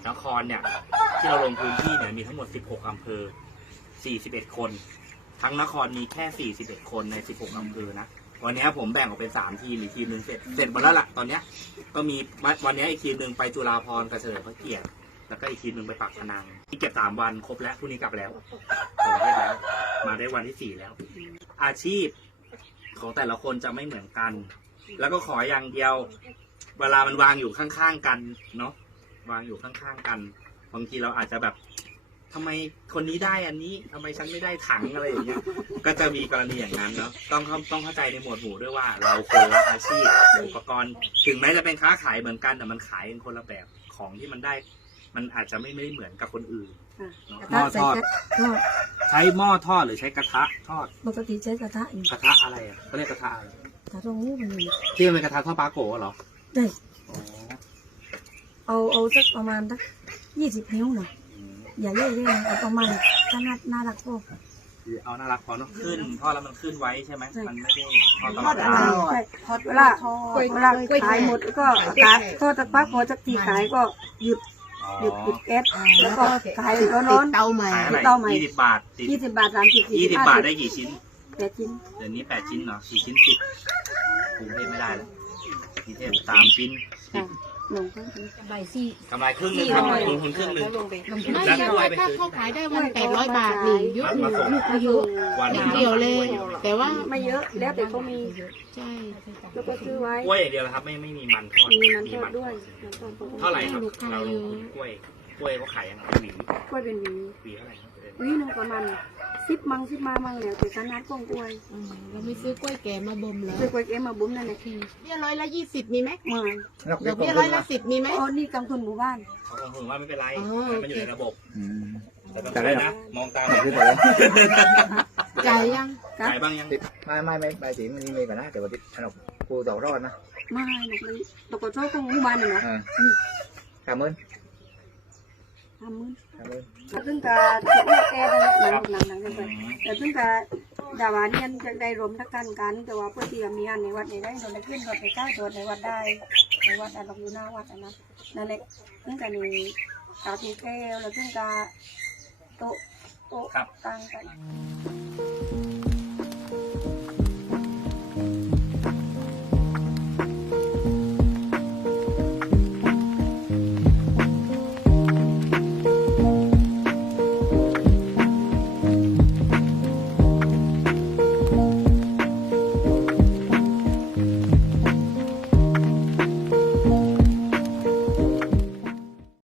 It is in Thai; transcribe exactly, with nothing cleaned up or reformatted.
นครเนี่ยที่เราลงพื้นที่เนี่ยมีทั้งหมดสิบหกอำเภอสี่สิบเอ็ดคนทั้งนครมีแค่สี่สิบเอ็ดคนในสิบหกอำเภอนะวันนี้ผมแบ่งออกเป็นสามทีมอีกทีมหนึ่งเสร็จเสร็จหมดแล้วล่ะตอนเนี้ยก็มีวันนี้อีกทีมหนึ่งไปจุฬาภรณ์กระเฉลิมพระเกียรติแล้วก็อีกทีมหนึ่งไปปากพนังที่เก็บสามวันครบแล้วพรุ่งนี้กลับแล้วประเทศแล้วมาได้วันที่สี่แล้วอาชีพของแต่ละคนจะไม่เหมือนกันแล้วก็ขออย่างเดียวเวลามันวางอยู่ข้างๆกันเนาะวางอยู่ข้างๆกันบางทีเราอาจจะแบบทำไมคนนี้ได้อันนี้ทำไมฉันไม่ได้ถังอะไรอย่างเงี้ยก็จะมีกรณีอย่างนั้นเนาะต้องต้องเข้าใจในหมวดหมู่ด้วยว่าเราคนละอาชีพอุปกรณ์ถึงแม้จะเป็นค้าขายเหมือนกันแต่มันขายเป็นคนละแบบของที่มันได้มันอาจจะไม่ไม่ได้เหมือนกับคนอื่นหม้อทอดใช้หม้อทอดหรือใช้กระทะทอดปกติใช้กระทะอยู่กระทะอะไรอ่ะเขาเรียกกระทะอะไรกระทะงูมันอยู่ที่มันเป็นกระทะทอดปลาโกะเหรอได้เอาเอาสักประมาณสักยี่สิบนิ้วหน่อยอย่าเล่นๆเอาประมาณขนาดน่ารักพอคือเอาน่ารักพอเนาะขึ้นทอดแล้วมันขึ้นไว้ใช่ไหมมันไม่ได้ทอดตลอดดอะไรทอดเวลาเวลาขายหมดก็ขายทอดสักพักพอสักทีขายก็หยุดหยุดหยุดแก๊สแล้วก็ขายร้อนๆเตาใหม่เตาใหม่ยี่สิบบาทยี่สิบบาทสามสิบยี่สิบบาทได้กี่ชิ้นแปดชิ้นเดี๋ยวนี้แปดชิ้นเนาะสี่ชิ้นสิบกรุงเทพไม่ได้แล้วกรุงเทพสามชิ้นลงก็ใบซี่กำไรครึ่งหนึ่งครับลงทุนครึ่งหนึ่งไม่ถ้าเขาขายได้วันแปดร้อยบาทนี่เยอะลูกก็เยอะอย่างเดียวเลยแต่ว่าไม่เยอะแล้วแต่เขามีใช่แล้วก็ซื้อไว้กล้วยอย่างเดียวครับไม่ไม่มีมันทอดมีมันทอดด้วยเท่าไหร่ครับเราลงทุนกล้วยกล้วยเขาขายยังไงหวีกล้วยเป็นหวีหวีเท่าไหร่หวีหนึ่งประมาณสิบมังสิบมามังแล้วแต่ขนาดกล้องกล้วยเราไม่ซื้อกล้วยแก่มาบ่มแล้วซื้อกล้วยแก่มาบ่มนั่นแหละเบี้ยร้อยละยี่สิบมีไหมไม่ดอกเบี้ยร้อยละสิบมีไหมอ๋อนี่กำทุนหมู่บ้านเขาคงว่าไม่เป็นไรมันอยู่ในระบบแต่ได้นะมองตาหน่อยจ่ายยังจ่ายบ้างยังไม่ไม่ไม่ใบสีมันมีก่อนนะแต่ว่าที่ถนนปูตอกรอดนะไม่หนกเลยตกกระโจกของหมู่บ้านเนาะสามหมื่นสามหมื่นสามหมื่นแล้วถึงกับเลือกแก้ได้หนังหนังหนังกันไปแต่ถึงกับดาวาเนียนจะได้รวมทักกันกันแต่ว่าเพื่อที่จะมีงานในวัดในได้เราได้ขึ้นรถไปใกล้รถในวัดได้ในวัดอะไรอยู่หน้าวัดนะนั่นแหละถึงกับมีกาตีแก้วแล้วถึงกับโต๊ะโต๊ะตั้งกัน